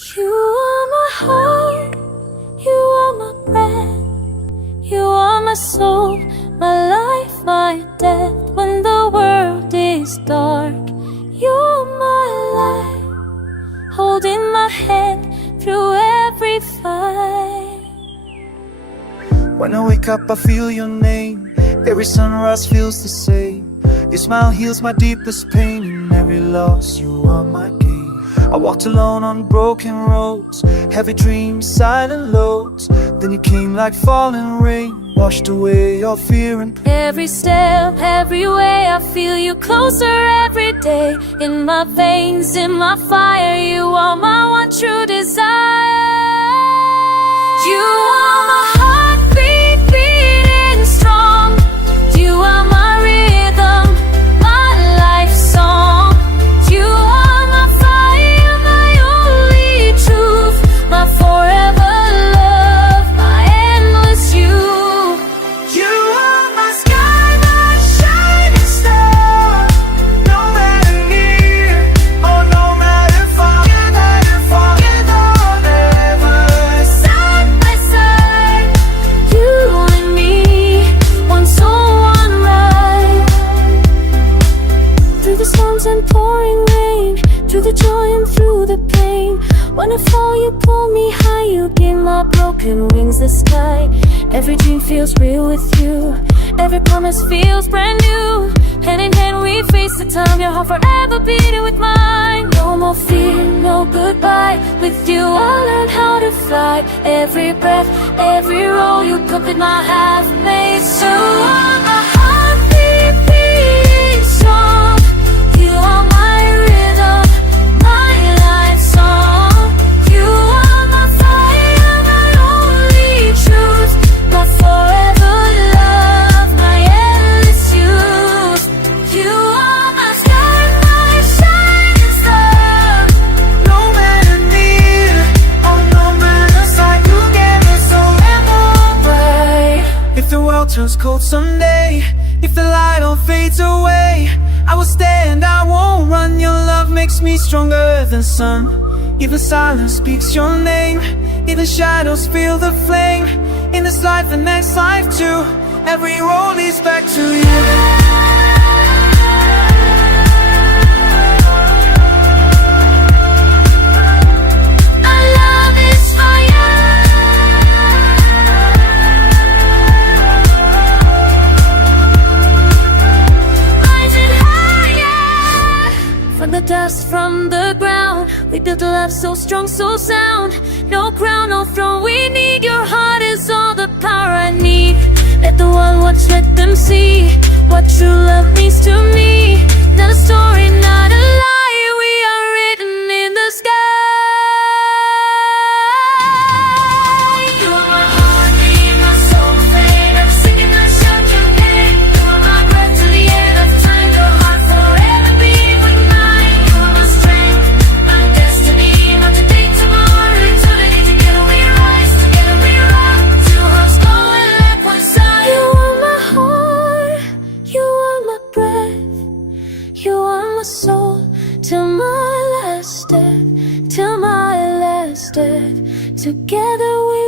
You are my heart, you are my breath, you are my soul, my life, my death. When the world is dark, you're my light, holding my hand through every fight. When I wake up I feel your name, every sunrise feels the same. Your smile heals my deepest pain, in every loss you are my gain. I walked alone on broken roads, heavy dreams, silent loads. Then you came like falling rain, washed away all fear and pain. Every step, every way, I feel you closer every day. In my veins, in my fire, you are my one true desire. You are my heartbeat beating strong. You are my rhythm, my life song. You are my fire, my only truth, my forever love, my endless youth. You are my sky, my shining star. No matter near or no matter far, together forever, Side by side, you and me, one soul, one ride. Through the storms and pouring rain, through the joy and through the pain. When I fall, you pull me high, you give my broken wings the sky. Every dream feels real with you, every promise feels brand new. Hand in hand we face the time, your heart forever beating with mine. No more fear, no goodbye, with you I learn how to fly. Every breath, every roll, you complete my half-made soul. You are my heartbeat beating strong. You are my rhythm, my life song. You are my fire, my only truth, my forever love, my endless youth. You are my sky, my shining star. no matter near or no matter side, together forever. Right. If the world turns cold someday, if the light all fades away, I will stand, I won't run. Your love makes me stronger than sun. Even silence speaks your name, even shadows feel the flame. In this life and next life too, every road leads back to you. Our love is fire. Rising higher. From the dust, from the ground, we built a love so strong, so sound. No crown, no throne, we need your heart is all the power I need. Let the world watch, let them see what true love means to me. Not a story, not a lie, we are written in the sky. You're my heartbeat, my soul flame, every second I shout your name. You're my breath to the end of time, your heart forever beat with mine. You're my strength, my destiny, not today, tomorrow, eternity. Together we rise, together we rock, two hearts going like one side. You are my heart, you are my breath, you are my soul, till my last step, till my last step. Together we